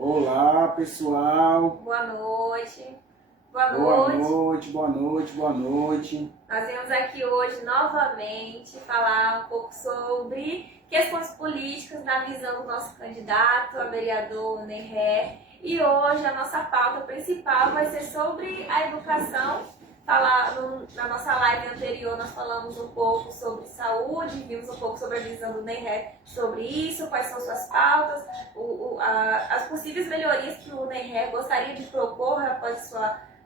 Olá, pessoal. Boa noite. Boa noite, boa noite, boa noite. Nós viemos aqui hoje novamente falar um pouco sobre questões políticas na visão do nosso candidato a vereador Ney Ré. E hoje a nossa pauta principal vai ser sobre a educação. Na nossa live anterior nós falamos um pouco sobre saúde, vimos um pouco sobre a visão do Ney Ré sobre isso, quais são suas pautas, as possíveis melhorias que o Ney Ré gostaria de propor após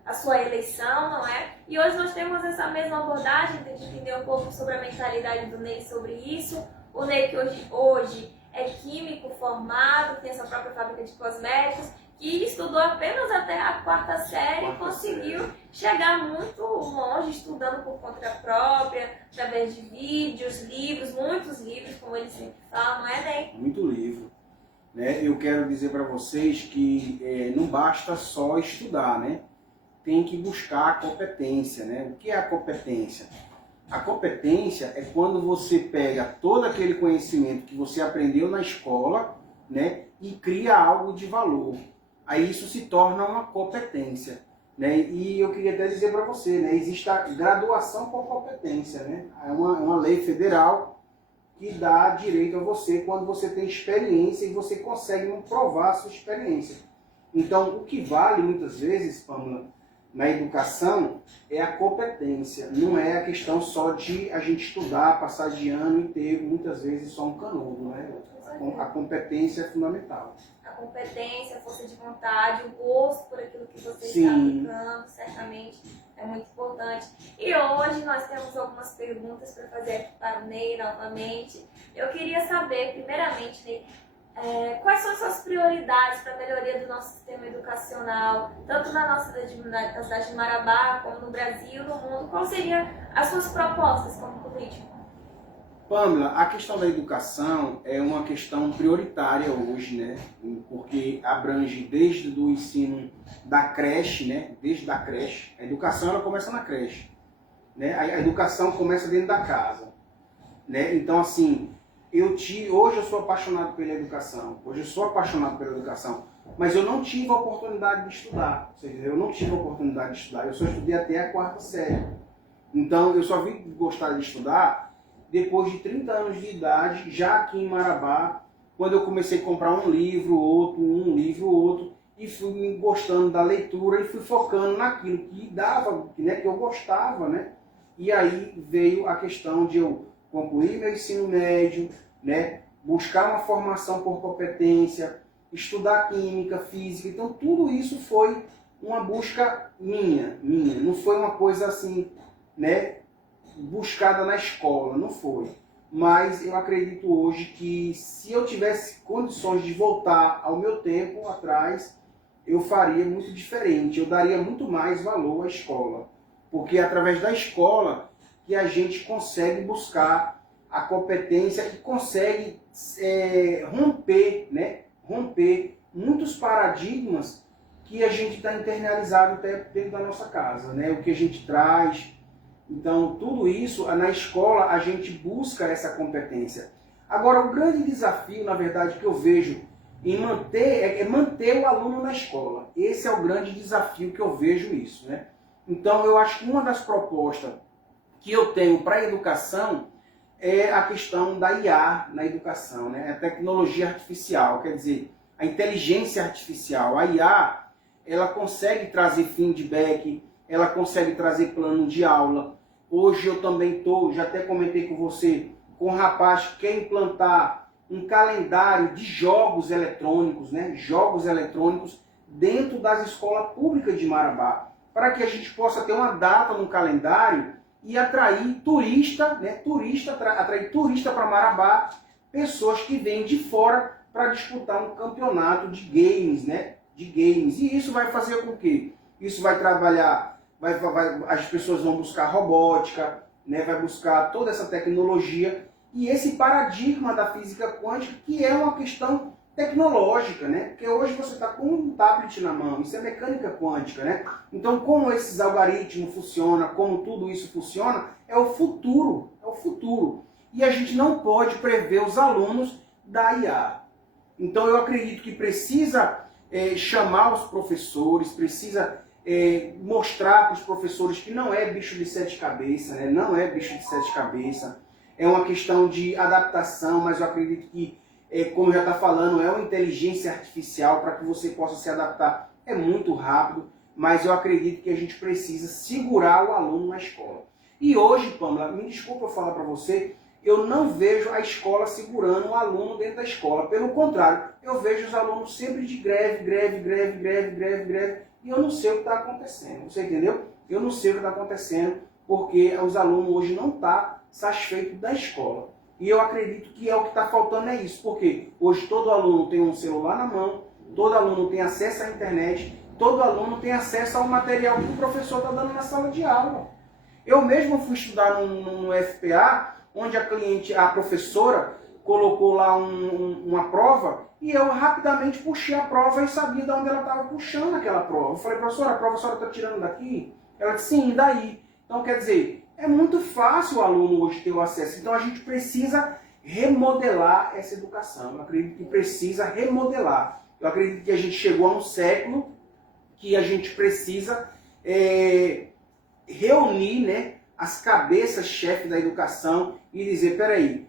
a sua eleição, não é? E hoje nós temos essa mesma abordagem de entender um pouco sobre a mentalidade do Ney sobre isso. O Ney que hoje é químico formado, tem sua própria fábrica de cosméticos, que estudou apenas até a quarta série e conseguiu chegar muito longe estudando por conta própria, através de vídeos, livros, muitos livros, como ele sempre fala, não é, Ney? Muito livro. Eu quero dizer para vocês que não basta só estudar, né? Tem que buscar a competência, né? O que é a competência? A competência é quando você pega todo aquele conhecimento que você aprendeu na escola, né? E cria algo de valor. Aí isso se torna uma competência, né? E eu queria até dizer para você, né? Existe a graduação por competência, né? É uma lei federal que dá direito a você quando você tem experiência e você consegue provar a sua experiência. Então, o que vale muitas vezes, Pamela, na educação é a competência, não é a questão só de a gente estudar, passar de ano e ter muitas vezes só um canudo, né? A competência é fundamental. A competência, a força de vontade, o gosto por aquilo que você Sim. está aplicando, certamente é muito importante. E hoje nós temos algumas perguntas para fazer aqui para o Ney novamente. Eu queria saber, primeiramente, Ney, quais são as suas prioridades para a melhoria do nosso sistema educacional, tanto na nossa cidade de Marabá, como no Brasil, no mundo? Quais seriam as suas propostas como político? Pamela, a questão da educação é uma questão prioritária hoje, né? Porque abrange desde o ensino da creche, né? Desde a creche. A educação ela começa na creche, né? A educação começa dentro da casa, né? Então, assim, hoje eu sou apaixonado pela educação. Hoje eu sou apaixonado pela educação. Mas eu não tive a oportunidade de estudar. Ou seja, eu não tive a oportunidade de estudar. Eu só estudei até a quarta série. Então, eu só vim gostar de estudar depois de 30 anos de idade, já aqui em Marabá, quando eu comecei a comprar um livro, outro, e fui me gostando da leitura e fui focando naquilo que dava, né, que eu gostava, né? E aí veio a questão de eu concluir meu ensino médio, né, buscar uma formação por competência, estudar química, física. Então tudo isso foi uma busca minha, não foi uma coisa assim, né, buscada na escola, não foi. Mas eu acredito hoje que se eu tivesse condições de voltar ao meu tempo atrás, eu faria muito diferente, eu daria muito mais valor à escola. Porque é através da escola que a gente consegue buscar a competência e consegue romper, né? Romper muitos paradigmas que a gente está internalizado até dentro da nossa casa, né? O que a gente traz. Então, tudo isso, na escola, a gente busca essa competência. Agora, o grande desafio, na verdade, que eu vejo em manter, é manter o aluno na escola. Esse é o grande desafio que eu vejo isso, né? Então, eu acho que uma das propostas que eu tenho para a educação é a questão da IA na educação, né? A tecnologia artificial, quer dizer, a inteligência artificial. A IA, ela consegue trazer feedback, ela consegue trazer plano de aula. Hoje eu também já até comentei com você, com um rapaz que quer implantar um calendário de jogos eletrônicos, né? Jogos eletrônicos dentro das escolas públicas de Marabá, para que a gente possa ter uma data no calendário e atrair turista, né? Atrair turista para Marabá, pessoas que vêm de fora para disputar um campeonato de games, né? De games. E isso vai fazer com que isso vai trabalhar. As pessoas vão buscar robótica, né? Vai buscar toda essa tecnologia e esse paradigma da física quântica, que é uma questão tecnológica, né? Porque hoje você está com um tablet na mão, isso é mecânica quântica, né? Então, como esses algoritmos funcionam, como tudo isso funciona, é o futuro, é o futuro. E a gente não pode prever os alunos da IA. Então, eu acredito que precisa chamar os professores, precisa mostrar para os professores que não é bicho de sete cabeças, né? Não é bicho de sete cabeças. É uma questão de adaptação, mas eu acredito que, como já está falando, é uma inteligência artificial para que você possa se adaptar. É muito rápido, mas eu acredito que a gente precisa segurar o aluno na escola. E hoje, Pamela, me desculpa eu falar para você, eu não vejo a escola segurando o aluno dentro da escola. Pelo contrário, eu vejo os alunos sempre de greve, e eu não sei o que está acontecendo. Você entendeu? Eu não sei o que está acontecendo, porque os alunos hoje não estão satisfeitos da escola. E eu acredito que o que está faltando é isso, porque hoje todo aluno tem um celular na mão, todo aluno tem acesso à internet, todo aluno tem acesso ao material que o professor está dando na sala de aula. Eu mesmo fui estudar no FPA, onde a professora colocou lá uma prova, e eu rapidamente puxei a prova e sabia de onde ela estava puxando aquela prova. Eu falei, professora, a prova a senhora está tirando daqui? Ela disse, sim, daí. Então, quer dizer, é muito fácil o aluno hoje ter o acesso. Então, a gente precisa remodelar essa educação. Eu acredito que precisa remodelar. Eu acredito que a gente chegou a um século que a gente precisa reunir, né, as cabeças-chefes da educação e dizer, peraí,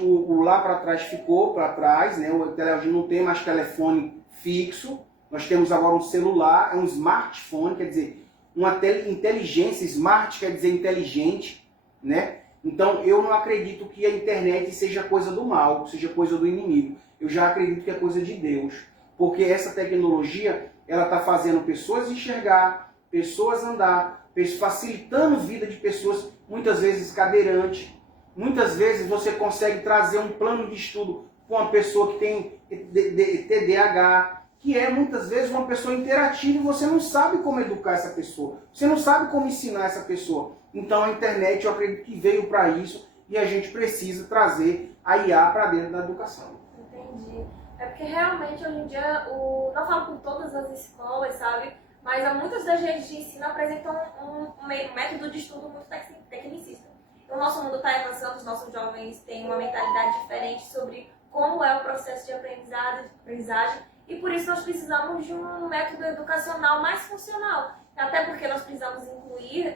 o lá para trás ficou para trás, né, a gente não tem mais telefone fixo, nós temos agora um celular, um smartphone, quer dizer, uma inteligência, smart quer dizer inteligente, né? Então eu não acredito que a internet seja coisa do mal, seja coisa do inimigo. Eu já acredito que é coisa de Deus, porque essa tecnologia, ela está fazendo pessoas enxergar, pessoas andar, facilitando a vida de pessoas, muitas vezes cadeirantes. Muitas vezes você consegue trazer um plano de estudo com uma pessoa que tem TDAH, que é muitas vezes uma pessoa interativa e você não sabe como educar essa pessoa. Você não sabe como ensinar essa pessoa. Então a internet, eu acredito que veio para isso e a gente precisa trazer a IA para dentro da educação. Entendi. É porque realmente hoje em dia, não falo por todas as escolas, sabe? Mas muitas das redes de ensino apresentam um método de estudo muito tecnicista. O nosso mundo está avançando, os nossos jovens têm uma mentalidade diferente sobre como é o processo de aprendizagem e por isso nós precisamos de um método educacional mais funcional. Até porque nós precisamos incluir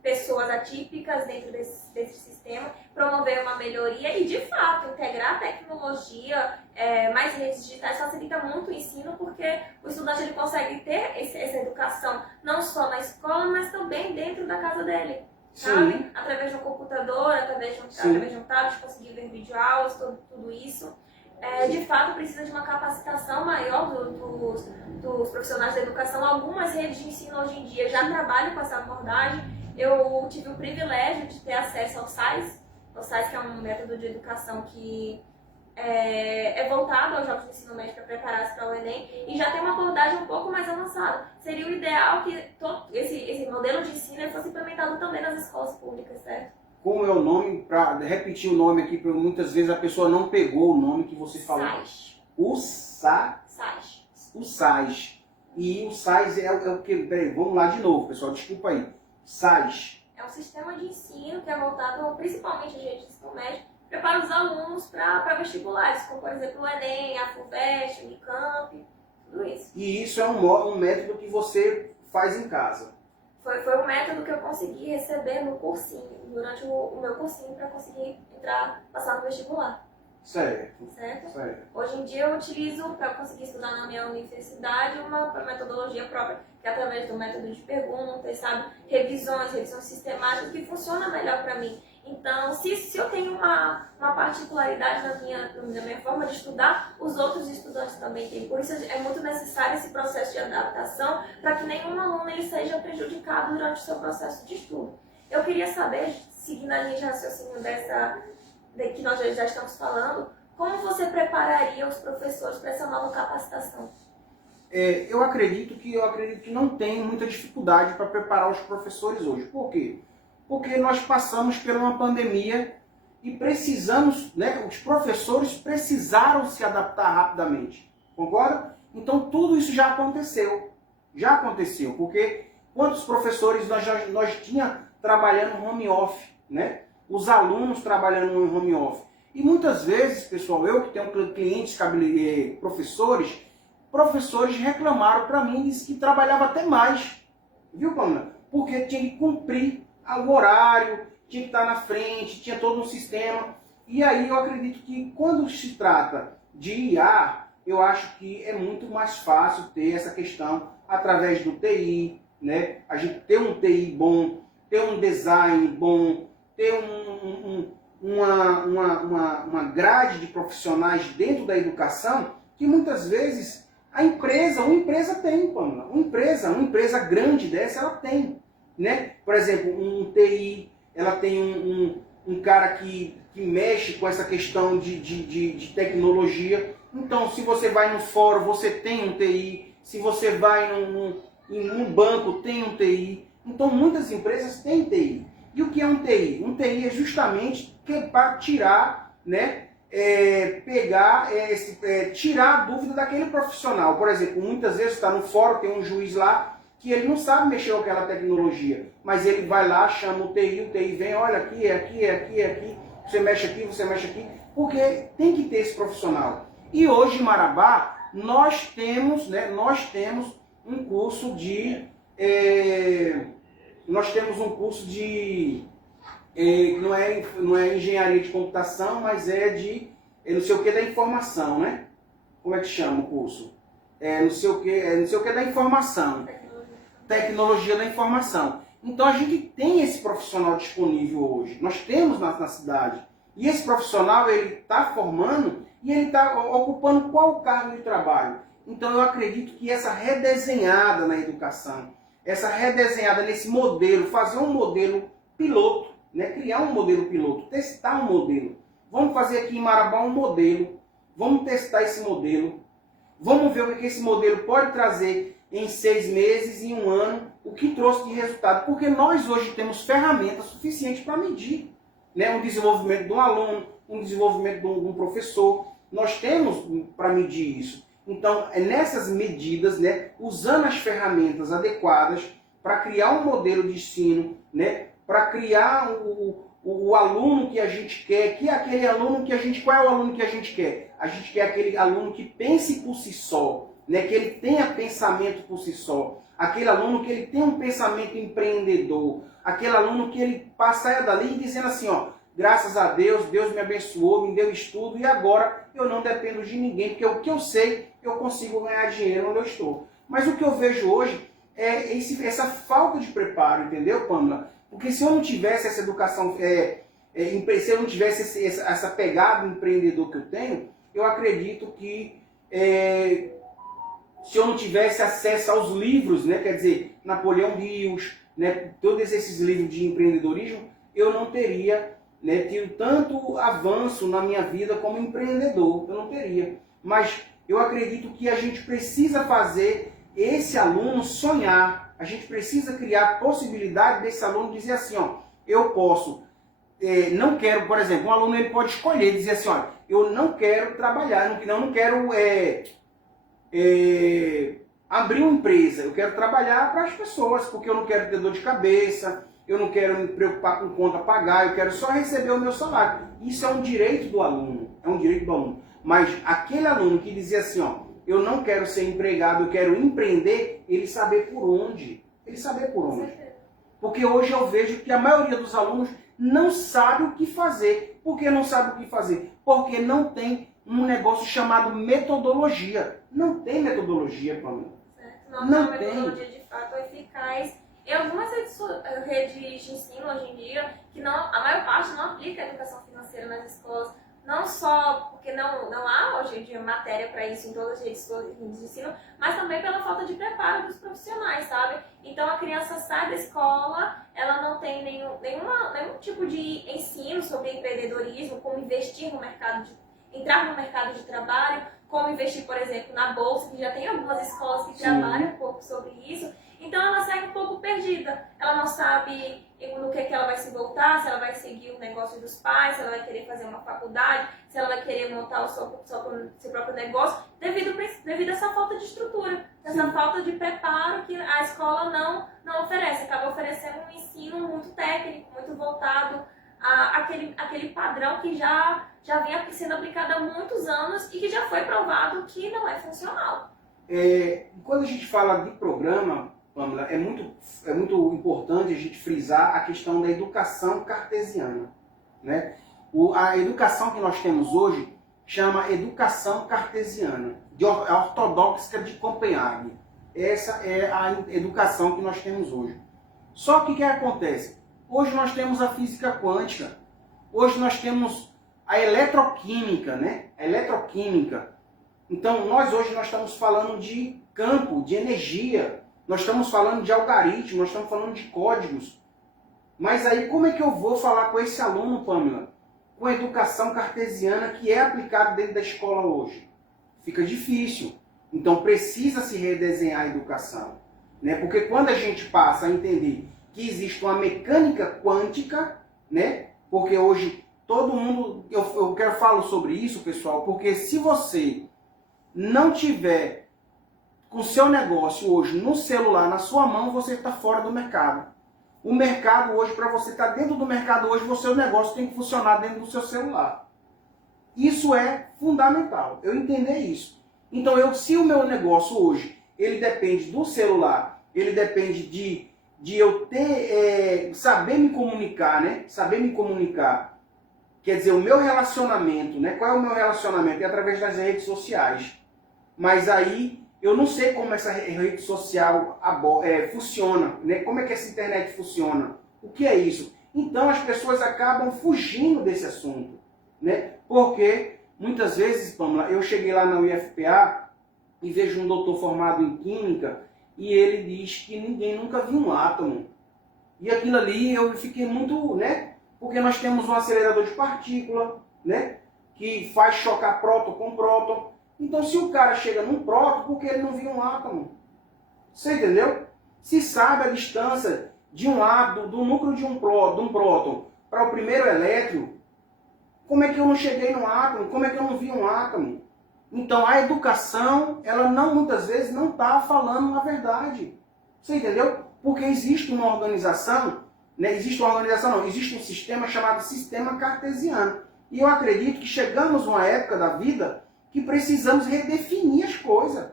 pessoas atípicas dentro desse sistema, promover uma melhoria e, de fato, integrar a tecnologia, mais redes digitais facilita muito o ensino, porque o estudante ele consegue ter essa educação não só na escola, mas também dentro da casa dele. Sabe? Através de um computador, através de um tablet, conseguir ver videoaulas, tudo isso. De fato, precisa de uma capacitação maior dos profissionais da educação. Algumas redes de ensino hoje em dia já trabalham com essa abordagem. Eu tive o privilégio de ter acesso ao SAIS. O SAIS, que é um método de educação que é voltado aos jovens do ensino médio para preparar-se para o Enem e já tem uma abordagem um pouco mais avançada. Seria o ideal que esse modelo de ensino fosse implementado também nas escolas públicas, certo? Como é o nome? Para repetir o nome aqui, porque muitas vezes a pessoa não pegou o nome que você falou. SAIS. SAIS. O SAIS. E o SAIS é o que... Peraí, vamos lá de novo, pessoal. Desculpa aí. SAIS. É um sistema de ensino que é voltado principalmente às redes de ensino médio, prepara os alunos para vestibulares, como por exemplo o Enem, a FUVEST, o Unicamp, tudo isso. E isso é um método que você faz em casa? Foi um método que eu consegui receber no cursinho, durante o meu cursinho, para conseguir passar no vestibular. Certo. Hoje em dia eu utilizo, para conseguir estudar na minha universidade, uma metodologia própria, que é através do método de perguntas, sabe? Revisões sistemáticas, que funciona melhor para mim. Então, se eu tenho uma particularidade na minha forma de estudar, os outros estudantes também têm. Por isso é muito necessário esse processo de adaptação para que nenhum aluno ele seja prejudicado durante o seu processo de estudo. Eu queria saber, seguindo a linha de raciocínio que nós já estamos falando, como você prepararia os professores para essa nova capacitação? Eu acredito que não tem muita dificuldade para preparar os professores hoje. Por quê? Porque nós passamos por uma pandemia e precisamos, né, os professores precisaram se adaptar rapidamente. Concorda? Então tudo isso já aconteceu. Já aconteceu, porque quantos professores nós tínhamos trabalhando home office, né? Os alunos trabalhando no home office. E muitas vezes, pessoal, eu que tenho clientes, professores, professores reclamaram para mim, disse que trabalhava até mais, viu, Pamela? Porque tinha que cumprir o horário, tinha que estar na frente, tinha todo um sistema. E aí eu acredito que quando se trata de IA, eu acho que é muito mais fácil ter essa questão através do TI, né? A gente ter um TI bom, ter um design bom, ter uma grade de profissionais dentro da educação que muitas vezes uma empresa tem, Pamela. Uma empresa grande dessa, ela tem, né? Por exemplo, um TI, ela tem um cara que mexe com essa questão de tecnologia. Então, se você vai no fórum, você tem um TI. Se você vai em um banco, tem um TI. Então, muitas empresas têm TI. E o que é um TI? Um TI é justamente para tirar, né, tirar a dúvida daquele profissional. Por exemplo, muitas vezes está no fórum, tem um juiz lá, que ele não sabe mexer com aquela tecnologia, mas ele vai lá, chama o TI vem, olha aqui, é aqui, é aqui, é aqui, você mexe aqui, porque tem que ter esse profissional. E hoje em Marabá, nós temos um curso de... não é engenharia de computação, mas é de não sei o que da informação, né? Como é que chama o curso? Não sei o que da informação. Tecnologia da informação. Então a gente tem esse profissional disponível hoje. Nós temos na cidade. E esse profissional, ele está formando e ele está ocupando qual cargo de trabalho. Então eu acredito que essa redesenhada na educação, essa redesenhada nesse modelo, fazer um modelo piloto, né? Criar um modelo piloto, testar um modelo. Vamos fazer aqui em Marabá um modelo, vamos testar esse modelo, vamos ver o que esse modelo pode trazer em 6 meses, em 1 ano, o que trouxe de resultado. Porque nós hoje temos ferramentas suficientes para medir, né? Um desenvolvimento de um aluno, um desenvolvimento de um professor. Nós temos para medir isso. Então, é nessas medidas, né, usando as ferramentas adequadas para criar um modelo de ensino, né, para criar o aluno que a gente quer, que é aquele aluno que a gente... Qual é o aluno que a gente quer? A gente quer aquele aluno que pense por si só, né, que ele tenha pensamento por si só, aquele aluno que ele tenha um pensamento empreendedor, aquele aluno que ele saia dali dizendo assim, ó, graças a Deus, Deus me abençoou, me deu estudo e agora eu não dependo de ninguém, porque o que eu sei, eu consigo ganhar dinheiro onde eu estou. Mas o que eu vejo hoje é essa falta de preparo, entendeu, Pamela? Porque se eu não tivesse essa educação, se eu não tivesse essa pegada empreendedor que eu tenho, eu acredito que se eu não tivesse acesso aos livros, né, quer dizer, Napoleão Rios, né, todos esses livros de empreendedorismo, eu não teria, né, tido tanto avanço na minha vida como empreendedor, eu não teria. Mas eu acredito que a gente precisa fazer esse aluno sonhar, a gente precisa criar a possibilidade desse aluno dizer assim, ó, eu posso, não quero, por exemplo, um aluno ele pode escolher, dizer assim, ó, eu não quero trabalhar, não quero abrir uma empresa, eu quero trabalhar para as pessoas, porque eu não quero ter dor de cabeça, eu não quero me preocupar com conta a pagar, eu quero só receber o meu salário. Isso é um direito do aluno, Mas aquele aluno que dizia assim, ó, eu não quero ser empregado, eu quero empreender, ele saber por onde. Porque hoje eu vejo que a maioria dos alunos não sabe o que fazer. Por que não sabe o que fazer? Porque não tem um negócio chamado metodologia. Não tem metodologia, Pamela. Não tem uma metodologia de fato eficaz. Em algumas redes de ensino hoje em dia, que a maior parte não aplica a educação financeira nas escolas, não só porque não há hoje em dia matéria para isso em todas as redes de ensino, mas também pela falta de preparo dos profissionais, sabe? Então a criança sai da escola, ela não tem nenhum tipo de ensino sobre empreendedorismo, como investir no mercado, entrar no mercado de trabalho, como investir, por exemplo, na bolsa, que já tem algumas escolas que trabalham um pouco sobre isso. Então ela sai um pouco perdida, ela não sabe no que ela vai se voltar, se ela vai seguir o negócio dos pais, se ela vai querer fazer uma faculdade, se ela vai querer montar o seu próprio negócio, devido a essa falta de estrutura, essa falta de preparo que a escola não oferece, acaba oferecendo um ensino muito técnico, muito voltado àquele padrão que já vem sendo aplicado há muitos anos e que já foi provado que não é funcional. Quando a gente fala de programa, Pamela, é muito importante a gente frisar a questão da educação cartesiana, né? A educação que nós temos hoje chama educação cartesiana, a ortodoxa de Copenhague. Essa é a educação que nós temos hoje. Só que o que acontece? Hoje nós temos a física quântica, hoje nós temos a eletroquímica, né? A eletroquímica. Então, hoje nós estamos falando de campo, de energia, nós estamos falando de algoritmos, nós estamos falando de códigos. Mas aí, como é que eu vou falar com esse aluno, Pamela, com a educação cartesiana que é aplicada dentro da escola hoje? Fica difícil. Então, precisa se redesenhar a educação, né? Porque quando a gente passa a entender que existe uma mecânica quântica, né? Porque hoje todo mundo, eu falo sobre isso, pessoal, porque se você não tiver com o seu negócio hoje no celular, na sua mão, você está fora do mercado. O mercado hoje, para você estar dentro do mercado hoje, o seu negócio tem que funcionar dentro do seu celular. Isso é fundamental, eu entender isso. Então, se o meu negócio hoje, ele depende do celular, ele depende de eu ter, saber me comunicar, né? Saber me comunicar. Quer dizer, o meu relacionamento, né? Qual é o meu relacionamento? É através das redes sociais. Mas aí, eu não sei como essa rede social funciona, né? Como é que essa internet funciona? O que é isso? Então, as pessoas acabam fugindo desse assunto, né? Porque, muitas vezes, Pamela, eu cheguei lá na UFPA e vejo um doutor formado em Química e ele diz que ninguém nunca viu um átomo. E aquilo ali eu fiquei muito, né? Porque nós temos um acelerador de partícula, né? Que faz chocar próton com próton. Então, se o cara chega num próton, por que ele não viu um átomo? Você entendeu? Se sabe a distância de um átomo, do núcleo de um próton para o primeiro elétron, como é que eu não cheguei no átomo? Como é que eu não vi um átomo? Então, a educação, ela muitas vezes não está falando a verdade. Você entendeu? Porque existe uma organização, né? Existe um sistema chamado sistema cartesiano. E eu acredito que chegamos a uma época da vida que precisamos redefinir as coisas.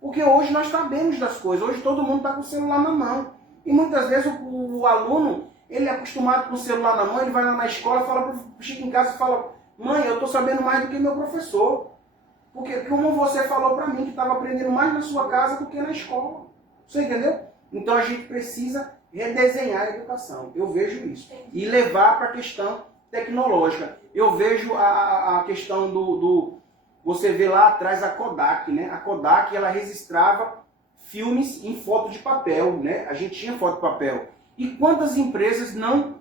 Porque hoje nós sabemos das coisas, hoje todo mundo está com o celular na mão. E muitas vezes o aluno, ele é acostumado com o celular na mão, ele vai lá na escola, chega em casa e fala: mãe, eu estou sabendo mais do que meu professor. Porque como você falou para mim, que estava aprendendo mais na sua casa do que na escola. Você entendeu? Então a gente precisa redesenhar a educação. Eu vejo isso. E levar para a questão tecnológica. Eu vejo a questão você vê lá atrás a Kodak, né? A Kodak, ela registrava filmes em foto de papel, né? A gente tinha foto de papel. E quantas empresas não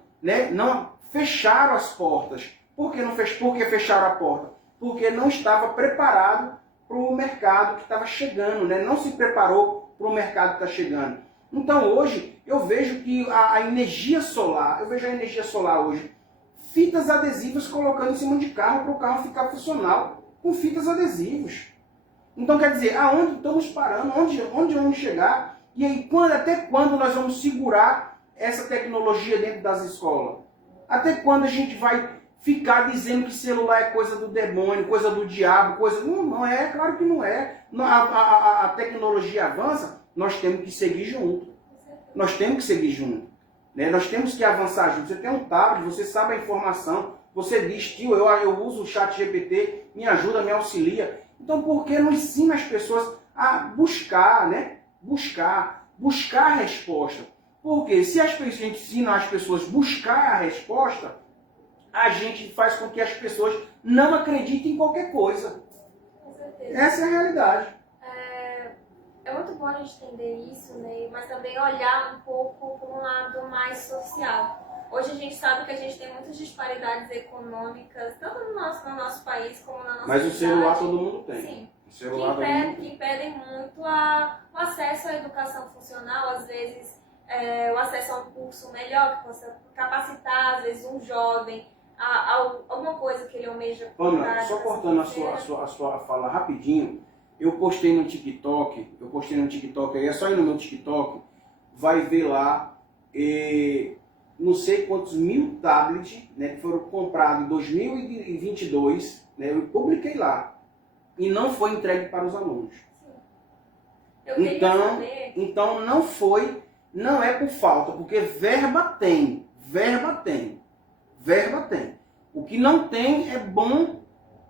fecharam as portas? Por que fecharam a porta? Porque não estava preparado para o mercado que estava chegando, né? Não se preparou para o mercado que está chegando. Então hoje eu vejo que a energia solar, hoje, fitas adesivas colocando em cima de carro para o carro ficar funcional, com fitas adesivas. Então quer dizer, aonde estamos parando, onde vamos chegar, e aí até quando nós vamos segurar essa tecnologia dentro das escolas? Até quando a gente vai ficar dizendo que celular é coisa do demônio, coisa do diabo, Não é, claro que não é. A tecnologia avança, nós temos que seguir junto. Nós temos que seguir junto. Né? Nós temos que avançar junto. Você tem um tablet, você sabe a informação, você diz: tio, eu uso o chat GPT, me ajuda, me auxilia. Então por que não ensina as pessoas a buscar, né? Buscar a resposta. Porque se a gente ensina as pessoas a buscar a resposta, a gente faz com que as pessoas não acreditem em qualquer coisa. Com certeza. Essa é a realidade. É muito bom a gente entender isso, né? Mas também olhar um pouco para um lado mais social. Hoje a gente sabe que a gente tem muitas disparidades econômicas, tanto no nosso país como na nossa Mas cidade. o celular todo mundo tem. Sim. O celular Que impedem muito o acesso à educação funcional, às vezes o acesso a um curso melhor, que possa capacitar, às vezes, um jovem a alguma coisa que ele almeja. Ana, só cortando a sua fala rapidinho, eu postei no TikTok, aí é só ir no meu TikTok, vai ver lá, não sei quantos mil tablets, né, que foram comprados em 2022, né, eu publiquei lá, e não foi entregue para os alunos. Eu queria saber. Então não é por falta, porque verba tem. O que não tem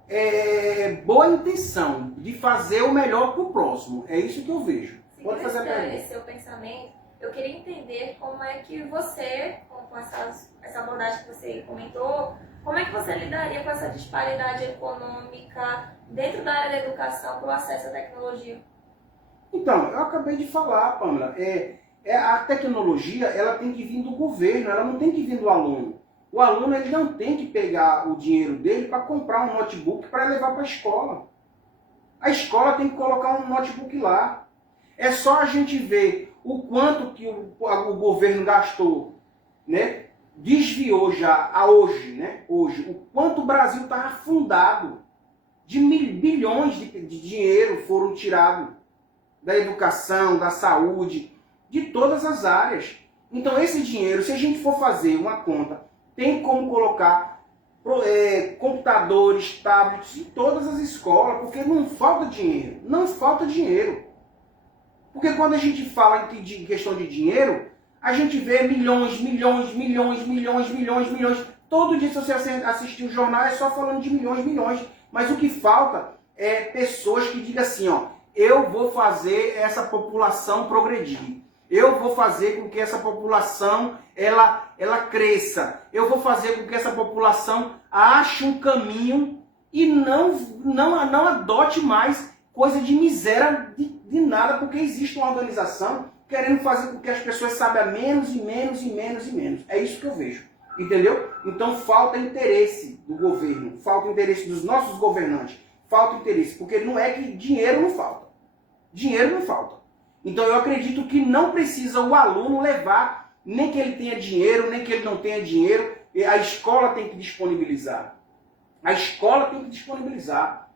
é boa intenção de fazer o melhor para o próximo. É isso que eu vejo. Pode fazer a pergunta. Esse seu pensamento, eu queria entender como é que você, com essa abordagem que você comentou, como é que você lidaria com essa disparidade econômica dentro da área da educação para o acesso à tecnologia? Então, eu acabei de falar, Pamela, a tecnologia ela tem que vir do governo, ela não tem que vir do aluno. O aluno ele não tem que pegar o dinheiro dele para comprar um notebook para levar para a escola. A escola tem que colocar um notebook lá. É só a gente ver o quanto que o governo gastou, né? Desviou já a hoje, né? Hoje, o quanto o Brasil está afundado. De bilhões de dinheiro foram tirados da educação, da saúde, de todas as áreas. Então esse dinheiro, se a gente for fazer uma conta, tem como colocar computadores, tablets em todas as escolas, porque não falta dinheiro. Não falta dinheiro. Porque quando a gente fala de questão de dinheiro, a gente vê milhões. Todo dia, se você assistir o jornal, é só falando de milhões. Mas o que falta é pessoas que digam assim, ó, eu vou fazer essa população progredir. Eu vou fazer com que essa população ela cresça. Eu vou fazer com que essa população ache um caminho e não adote mais coisa de miséria de nada, porque existe uma organização querendo fazer com que as pessoas saibam menos. É isso que eu vejo. Entendeu? Então falta interesse do governo, falta interesse dos nossos governantes, falta interesse, porque não é que dinheiro não falta. Dinheiro não falta. Então eu acredito que não precisa o aluno levar, nem que ele tenha dinheiro, nem que ele não tenha dinheiro, a escola tem que disponibilizar. A escola tem que disponibilizar.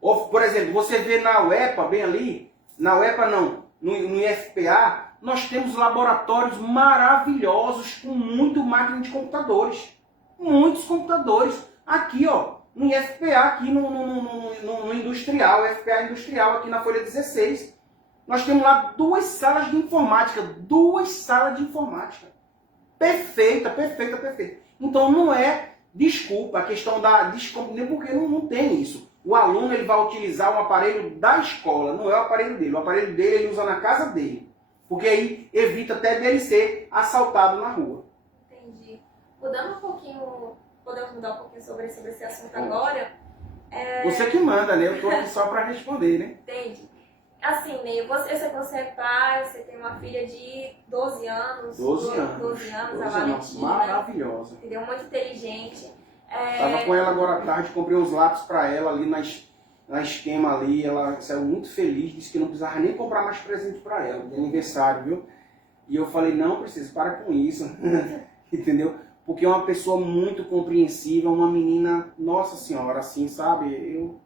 Ou, por exemplo, você vê na UEPA, bem ali, na UEPA não, no IFPA, nós temos laboratórios maravilhosos com muito máquina de computadores. Muitos computadores. Aqui, ó, no IFPA, aqui no Industrial, IFPA Industrial, aqui na Folha 16. Nós temos lá 2 salas de informática. 2 salas de informática. Perfeita. Então não é desculpa a questão da desculpa, porque não tem isso. O aluno ele vai utilizar um aparelho da escola, não é o aparelho dele. O aparelho dele ele usa na casa dele. Porque aí evita até dele ser assaltado na rua. Entendi. Mudando um pouquinho, podemos mudar um pouquinho sobre esse assunto agora? Você que manda, né? Eu estou aqui só para responder, né? Entendi. Assim, Ney, eu sei que você é pai, você tem uma filha de 12 anos. 12 anos, a Valentina. Maravilhosa. Entendeu? Muito inteligente. Tava com ela agora à tarde, comprei uns lápis para ela ali na esquema ali, ela saiu muito feliz, disse que não precisava nem comprar mais presente para ela, de aniversário, viu? E eu falei, não precisa, para com isso, entendeu? Porque é uma pessoa muito compreensiva, uma menina, nossa senhora, assim, sabe? Eu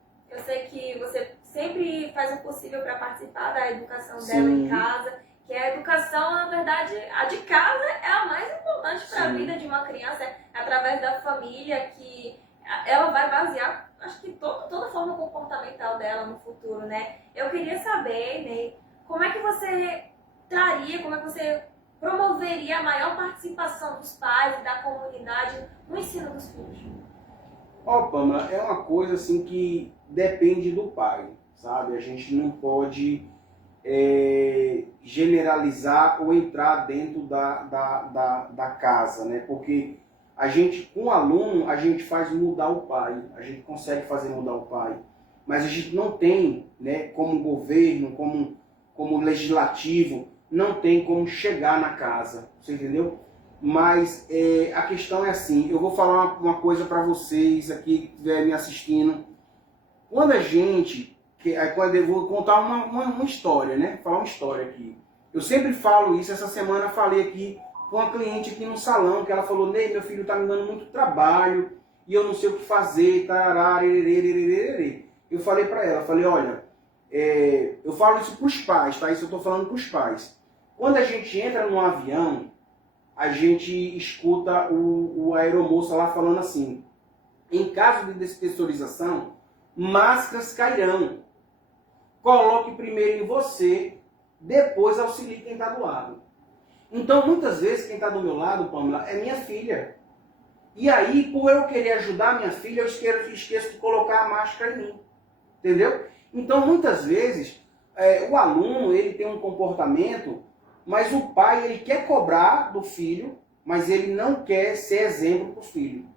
sei que você sempre faz o possível para participar da educação dela em casa, que a educação, na verdade, a de casa é a mais importante para a vida de uma criança, através da família, que ela vai basear, acho que toda a forma comportamental dela no futuro, né? Eu queria saber, Ney, como é que você promoveria a maior participação dos pais e da comunidade no ensino dos filhos? Pamela, é uma coisa assim que depende do pai, sabe? A gente não pode generalizar ou entrar dentro da casa, né? Porque a gente, com o aluno, a gente faz mudar o pai, a gente consegue fazer mudar o pai, mas a gente não tem, né, como governo, como legislativo, não tem como chegar na casa, você entendeu? Mas a questão é assim, eu vou falar uma coisa para vocês aqui que estiverem me assistindo. Quando a gente, quando eu vou contar uma história, né? Falar uma história aqui. Eu sempre falo isso, essa semana falei aqui com uma cliente aqui no salão, que ela falou, Ney, meu filho está me dando muito trabalho, e eu não sei o que fazer, tarará, eu falei para ela, falei, olha, eu falo isso para os pais, tá? Isso eu estou falando para os pais. Quando a gente entra num avião, a gente escuta o aeromoça lá falando assim, em caso de despressurização, máscaras cairão. coloque primeiro em você, depois auxilie quem está do lado. Então, muitas vezes, quem está do meu lado, Pamela, é minha filha. E aí, por eu querer ajudar minha filha, eu esqueço de colocar a máscara em mim. Entendeu? Então, muitas vezes, o aluno ele tem um comportamento, mas o pai ele quer cobrar do filho, mas ele não quer ser exemplo para o filho.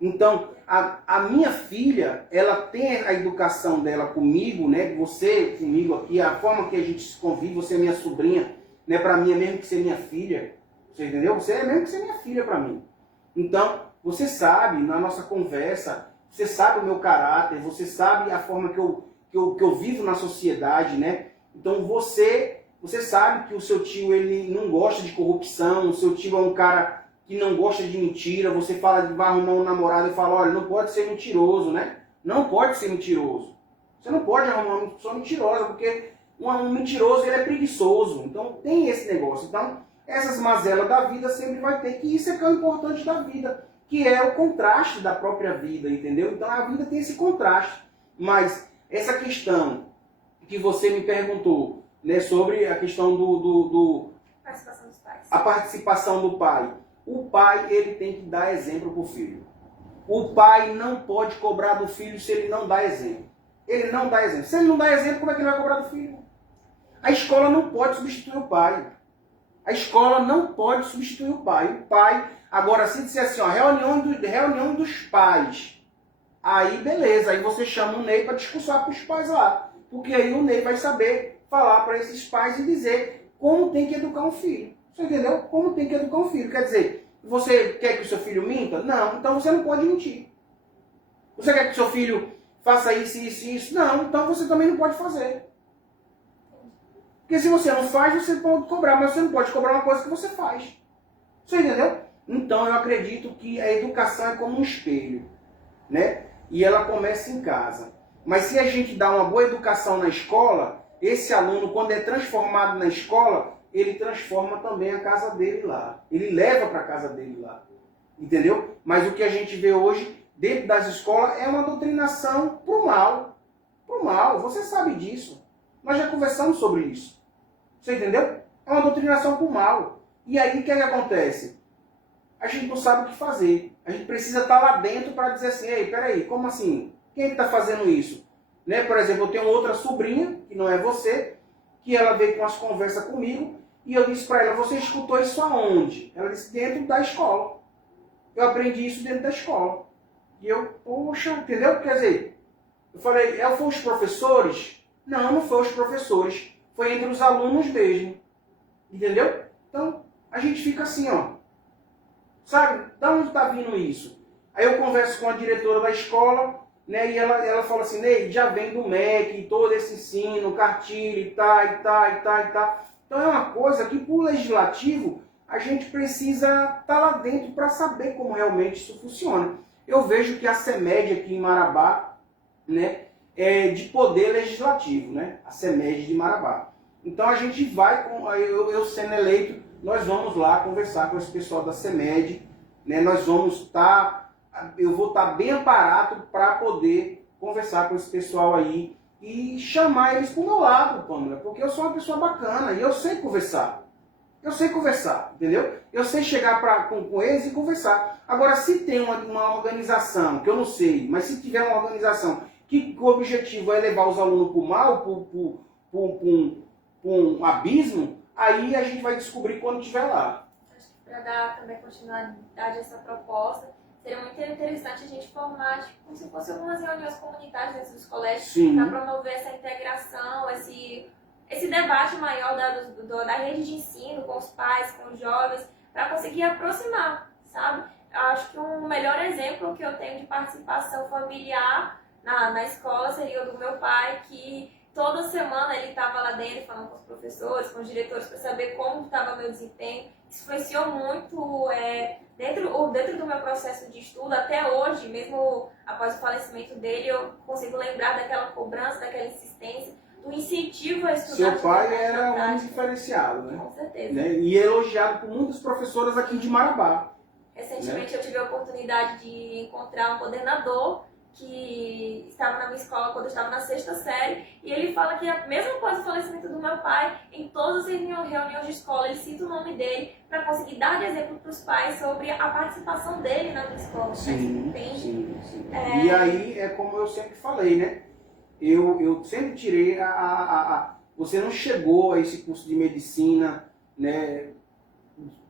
Então, a minha filha, ela tem a educação dela comigo, né? Você comigo aqui, a forma que a gente se convive, você é minha sobrinha, né? Para mim é mesmo que ser minha filha. Você entendeu? Você é mesmo que ser minha filha para mim. Então, você sabe, na nossa conversa, você sabe o meu caráter, você sabe a forma que eu vivo na sociedade, né? Então, você sabe que o seu tio ele não gosta de corrupção, o seu tio é um cara que não gosta de mentira, você fala de vai arrumar um namorado e fala, olha, não pode ser mentiroso, né? Não pode ser mentiroso. Você não pode arrumar uma pessoa mentirosa, porque um mentiroso ele é preguiçoso. Então tem esse negócio. Então, essas mazelas da vida sempre vai ter, que isso é que é o importante da vida, que é o contraste da própria vida, entendeu? Então a vida tem esse contraste. Mas essa questão que você me perguntou, né, sobre a questão Participação dos pais. A participação do pai. O pai ele tem que dar exemplo para o filho. O pai não pode cobrar do filho se ele não dá exemplo. Ele não dá exemplo. Se ele não dá exemplo, como é que ele vai cobrar do filho? A escola não pode substituir o pai. A escola não pode substituir o pai. O pai, agora se disser assim, ó, reunião dos pais, aí beleza, aí você chama o Ney para discursar para os pais lá. Porque aí o Ney vai saber falar para esses pais e dizer como tem que educar um filho. Você entendeu? Como tem que educar um filho. Quer dizer, você quer que o seu filho minta? Não, então você não pode mentir. Você quer que o seu filho faça isso, isso e isso? Não, então você também não pode fazer. Porque se você não faz, você pode cobrar, mas você não pode cobrar uma coisa que você faz. Você entendeu? Então eu acredito que a educação é como um espelho, né? E ela começa em casa. Mas se a gente dá uma boa educação na escola, esse aluno, quando é transformado na escola, ele transforma também a casa dele lá. Ele leva para a casa dele lá. Entendeu? Mas o que a gente vê hoje dentro das escolas é uma doutrinação pro mal. Pro mal. Você sabe disso. Nós já conversamos sobre isso. Você entendeu? É uma doutrinação pro mal. E aí o que acontece? A gente não sabe o que fazer. A gente precisa estar lá dentro para dizer assim, ei, peraí, como assim? Quem é que está fazendo isso? Né? Por exemplo, eu tenho outra sobrinha, que não é você, que ela veio com umas conversas comigo, e eu disse para ela, você escutou isso aonde? Ela disse, dentro da escola. Eu aprendi isso dentro da escola. E eu, poxa, entendeu? Quer dizer, eu falei, foi os professores? Não, não foi os professores. Foi entre os alunos mesmo. Entendeu? Então, a gente fica assim, ó. Sabe? Da onde está vindo isso? Aí eu converso com a diretora da escola, né? E ela fala assim, Ney, já vem do MEC, todo esse ensino, cartilha e tá, e tá, e tá, e tá. Então é uma coisa que, por legislativo, a gente precisa estar lá dentro para saber como realmente isso funciona. Eu vejo que a CEMED aqui em Marabá, né, é de poder legislativo, né? A CEMED de Marabá. Então a gente vai, eu sendo eleito, nós vamos lá conversar com esse pessoal da CEMED, né? Nós vamos estar, eu vou estar bem amparado para poder conversar com esse pessoal aí e chamar eles para o meu lado, Pamela, porque eu sou uma pessoa bacana e eu sei conversar. Eu sei conversar, entendeu? Eu sei chegar com eles e conversar. Agora, se tem uma organização, que eu não sei, mas se tiver uma organização que o objetivo é levar os alunos para o mal, para um abismo, aí a gente vai descobrir quando estiver lá. Acho que para dar também continuidade a essa proposta, seria muito interessante a gente formar, tipo, como se fossem algumas reuniões comunitárias dentro dos colégios, para promover essa integração, esse debate maior da rede de ensino com os pais, com os jovens, para conseguir aproximar, sabe? Eu acho que um melhor exemplo que eu tenho de participação familiar na escola seria o do meu pai, que toda semana ele estava lá dentro falando com os professores, com os diretores, para saber como estava meu desempenho. Isso influenciou muito dentro do meu processo de estudo. Até hoje, mesmo após o falecimento dele, eu consigo lembrar daquela cobrança, daquela insistência, do incentivo a estudar. Seu pai era um diferenciado, né? Com certeza. Né? E elogiado por muitas professoras aqui de Marabá. Recentemente eu tive a oportunidade de encontrar um coordenador que estava na minha escola quando eu estava na 6ª série, e ele fala que mesmo após o falecimento do meu pai, em todas as reuniões de escola, ele cita o nome dele para conseguir dar de exemplo para os pais sobre a participação dele na minha escola. Sim, sim. E aí é como eu sempre falei, né? Eu sempre tirei você não chegou a esse curso de medicina, né,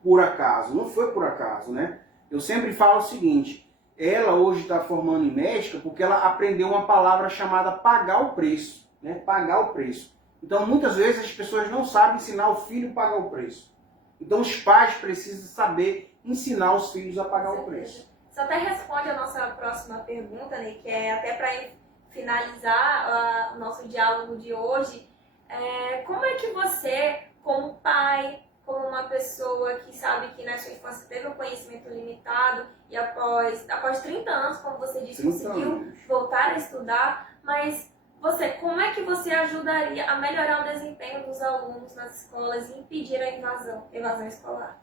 por acaso, não foi por acaso, né? Eu sempre falo o seguinte, ela hoje está formando em médica porque ela aprendeu uma palavra chamada pagar o preço, né? Pagar o preço. Então, muitas vezes as pessoas não sabem ensinar o filho a pagar o preço. Então, os pais precisam saber ensinar os filhos a pagar o preço. Isso até responde a nossa próxima pergunta, né? Que é até para finalizar o nosso diálogo de hoje. Como é que você, como pai, como uma pessoa que sabe que na sua infância teve um conhecimento limitado e após 30 anos, como você disse, conseguiu voltar a estudar, mas como é que você ajudaria a melhorar o desempenho dos alunos nas escolas e impedir a evasão escolar?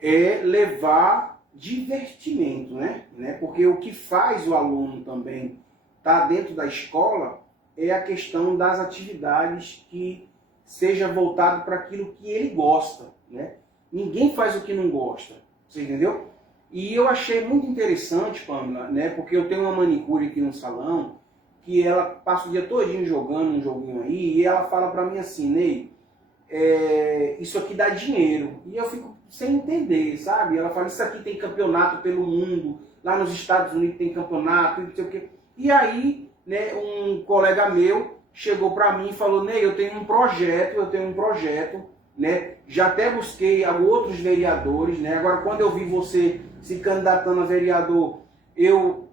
É levar divertimento, né? Porque o que faz o aluno também estar dentro da escola é a questão das atividades que seja voltado para aquilo que ele gosta, né? Ninguém faz o que não gosta, você entendeu? E eu achei muito interessante, Pamela, né? Porque eu tenho uma manicure aqui no salão, que ela passa o dia todinho jogando um joguinho aí, e ela fala para mim assim, Ney, isso aqui dá dinheiro. E eu fico sem entender, sabe? Ela fala, isso aqui tem campeonato pelo mundo, lá nos Estados Unidos tem campeonato, não sei o quê. E aí, né, um colega meu chegou para mim e falou, Ney, eu tenho um projeto, né? Já até busquei outros vereadores, né? Agora, quando eu vi você se candidatando a vereador, eu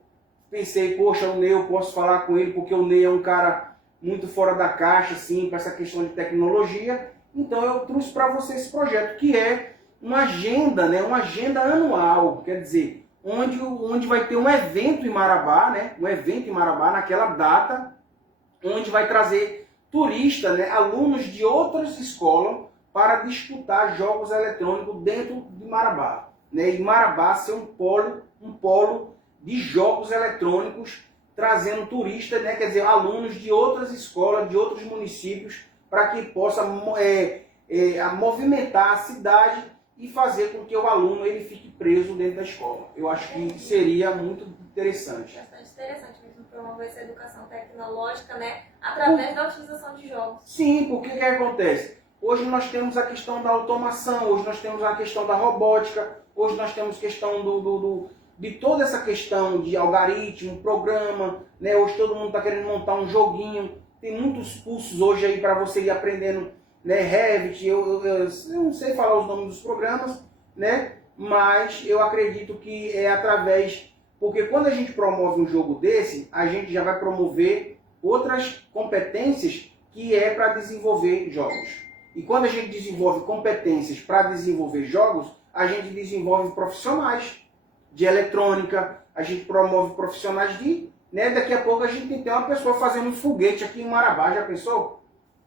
pensei, poxa, o Ney, eu posso falar com ele, porque o Ney é um cara muito fora da caixa, assim, para essa questão de tecnologia. Então, eu trouxe para você esse projeto, que é uma agenda, né? Uma agenda anual, quer dizer, onde vai ter um evento em Marabá, né? Um evento em Marabá naquela data, onde vai trazer turistas, né, alunos de outras escolas para disputar jogos eletrônicos dentro de Marabá, né? E Marabá ser um polo de jogos eletrônicos, trazendo turistas, né, quer dizer, alunos de outras escolas, de outros municípios, para que possa movimentar a cidade e fazer com que o aluno ele fique preso dentro da escola. Eu acho que seria muito interessante. Bastante interessante mesmo promover essa educação tecnológica, né, através da utilização de jogos. Sim, porque o que acontece? Hoje nós temos a questão da automação, hoje nós temos a questão da robótica, hoje nós temos questão de toda essa questão de algoritmo, programa, né? Hoje todo mundo está querendo montar um joguinho, tem muitos cursos hoje aí para você ir aprendendo, né? Revit, eu não sei falar os nomes dos programas, né? Mas eu acredito que é através, porque quando a gente promove um jogo desse, a gente já vai promover outras competências que é para desenvolver jogos. E quando a gente desenvolve competências para desenvolver jogos, a gente desenvolve profissionais de eletrônica, a gente promove profissionais de... Né, daqui a pouco a gente tem que ter uma pessoa fazendo um foguete aqui em Marabá, já pensou?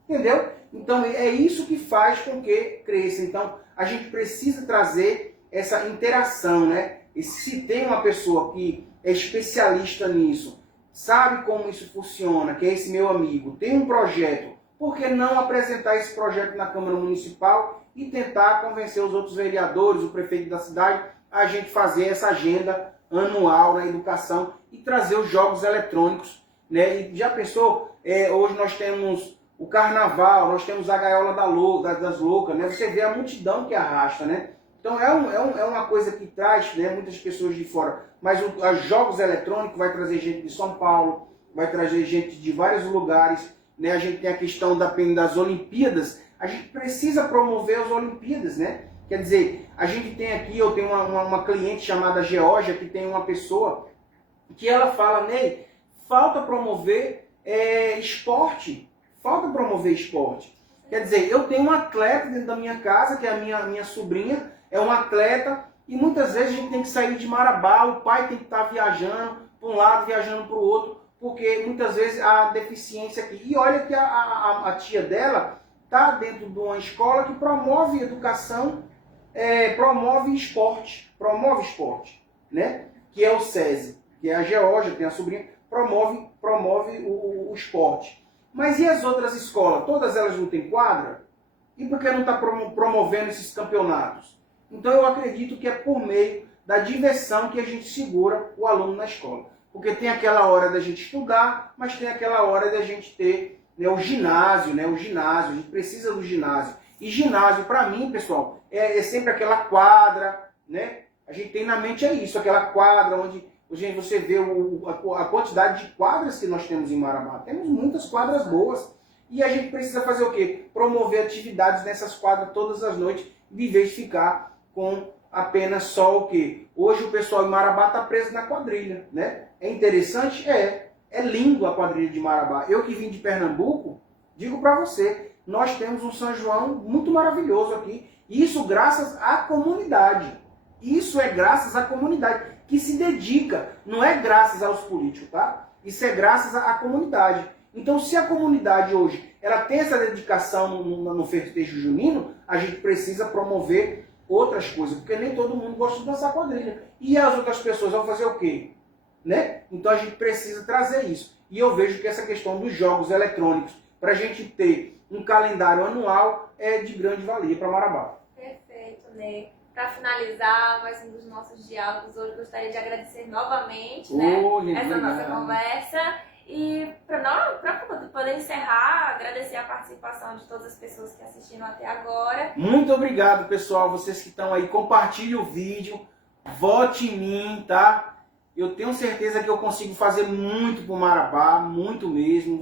Entendeu? Então é isso que faz com que cresça. Então a gente precisa trazer essa interação, né? E se tem uma pessoa que é especialista nisso, sabe como isso funciona, que é esse meu amigo, tem um projeto, por que não apresentar esse projeto na Câmara Municipal e tentar convencer os outros vereadores, o prefeito da cidade, a gente fazer essa agenda anual na educação e trazer os jogos eletrônicos, né? E já pensou, hoje nós temos o carnaval, nós temos a gaiola das loucas, né? Você vê a multidão que arrasta, né? Então é uma coisa que traz, né, muitas pessoas de fora, mas os jogos eletrônicos vai trazer gente de São Paulo, vai trazer gente de vários lugares, né? A gente tem a questão das Olimpíadas, a gente precisa promover as Olimpíadas, né? Quer dizer, a gente tem aqui, eu tenho uma cliente chamada Georgia, que tem uma pessoa que ela fala, Ney, falta promover esporte, falta promover esporte. Quer dizer, eu tenho um atleta dentro da minha casa, que é a minha sobrinha, é um atleta, e muitas vezes a gente tem que sair de Marabá, o pai tem que estar viajando para um lado, viajando para o outro, porque muitas vezes há deficiência aqui. E olha que a tia dela está dentro de uma escola que promove educação, promove esporte, né? Que é o SESI, que é a Geórgia, tem a sobrinha, promove o esporte. Mas e as outras escolas? Todas elas não têm quadra? E por que não está promovendo esses campeonatos? Então eu acredito que é por meio da diversão que a gente segura o aluno na escola. Porque tem aquela hora da gente estudar, mas tem aquela hora da gente ter, né, o ginásio, né? O ginásio, a gente precisa do ginásio. E ginásio, para mim, pessoal, é sempre aquela quadra, né? A gente tem na mente isso, aquela quadra onde você vê a quantidade de quadras que nós temos em Marabá. Temos muitas quadras boas. E a gente precisa fazer o quê? Promover atividades nessas quadras todas as noites, de vez de ficar com apenas só o quê? Hoje o pessoal em Marabá está preso na quadrilha, né? É interessante? É lindo a quadrilha de Marabá. Eu que vim de Pernambuco, digo para você, nós temos um São João muito maravilhoso aqui. Isso graças à comunidade. Isso é graças à comunidade que se dedica. Não é graças aos políticos, tá? Isso é graças à comunidade. Então, se a comunidade hoje ela tem essa dedicação no festejo junino, a gente precisa promover outras coisas, porque nem todo mundo gosta de dançar quadrilha. E as outras pessoas vão fazer o quê? Né? Então a gente precisa trazer isso. E eu vejo que essa questão dos jogos eletrônicos, para a gente ter um calendário anual, é de grande valia para Marabá. Perfeito, Ney. Para finalizar mais um dos nossos diálogos, hoje gostaria de agradecer novamente essa nossa conversa. E para poder encerrar, agradecer a participação de todas as pessoas que assistiram até agora. Muito obrigado, pessoal. Vocês que estão aí, compartilhem o vídeo, vote em mim, tá? Eu tenho certeza que eu consigo fazer muito por Marabá, muito mesmo.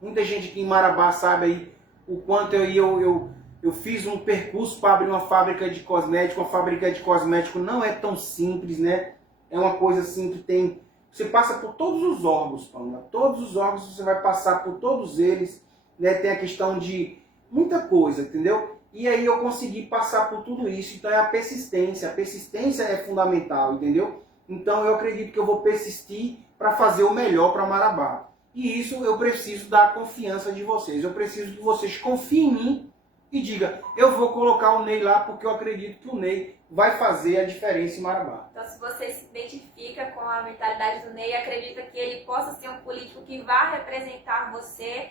Muita gente aqui em Marabá sabe aí o quanto eu fiz um percurso para abrir uma fábrica de cosmético. Uma fábrica de cosmético não é tão simples, né? É uma coisa assim que tem... Você passa por todos os órgãos, Pamela. Todos os órgãos você vai passar por todos eles, né? Tem a questão de muita coisa, entendeu? E aí eu consegui passar por tudo isso. Então é a persistência. A persistência é fundamental, entendeu? Então eu acredito que eu vou persistir para fazer o melhor para Marabá. E isso eu preciso da confiança de vocês. Eu preciso que vocês confiem em mim e digam, eu vou colocar o Ney lá porque eu acredito que o Ney vai fazer a diferença em Marabá. Então, se você se identifica com a mentalidade do Ney, acredita que ele possa ser um político que vai representar você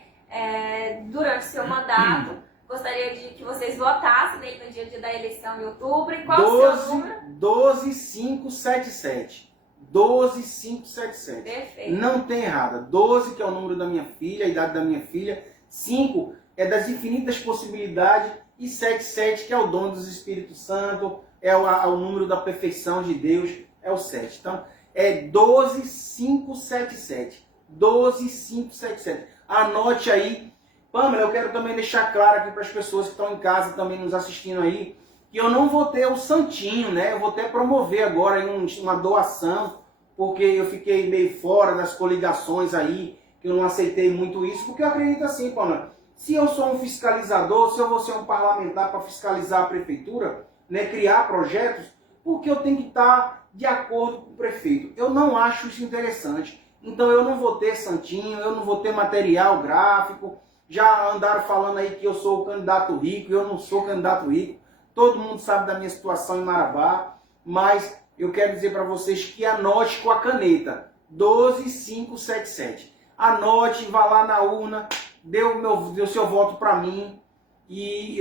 durante o seu mandato, gostaria de que vocês votassem nele no dia da eleição em outubro. E qual o seu número? 12577. 12577. Perfeito. Não tem errada. 12, que é o número da minha filha, a idade da minha filha. 5 é das infinitas possibilidades. E 77, que é o dom dos Espírito Santo, é o número da perfeição de Deus, é o 7. Então, é 12577. 12577. Anote aí. Pamela, eu quero também deixar claro aqui para as pessoas que estão em casa também nos assistindo aí, que eu não vou ter o santinho, né? Eu vou até promover agora uma doação, porque eu fiquei meio fora das coligações aí, que eu não aceitei muito isso, porque eu acredito assim, Pamela, se eu sou um fiscalizador, se eu vou ser um parlamentar para fiscalizar a prefeitura, né, criar projetos, porque eu tenho que estar de acordo com o prefeito. Eu não acho isso interessante. Então eu não vou ter santinho, eu não vou ter material gráfico. Já andaram falando aí que eu sou o candidato rico, eu não sou candidato rico. Todo mundo sabe da minha situação em Marabá, mas eu quero dizer para vocês que anote com a caneta 12577. Anote, vá lá na urna, dê o seu voto para mim e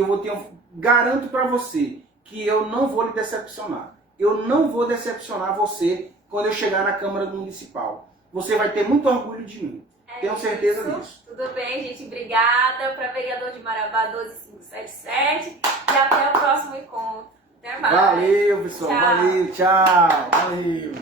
garanto para você que eu não vou lhe decepcionar. Eu não vou decepcionar você quando eu chegar na Câmara Municipal. Você vai ter muito orgulho de mim. Tenho certeza disso. Tudo bem, gente. Obrigada. Para vereador de Marabá 12577. E até o próximo encontro. Até mais. Valeu, pessoal. Tchau. Valeu, tchau. Valeu.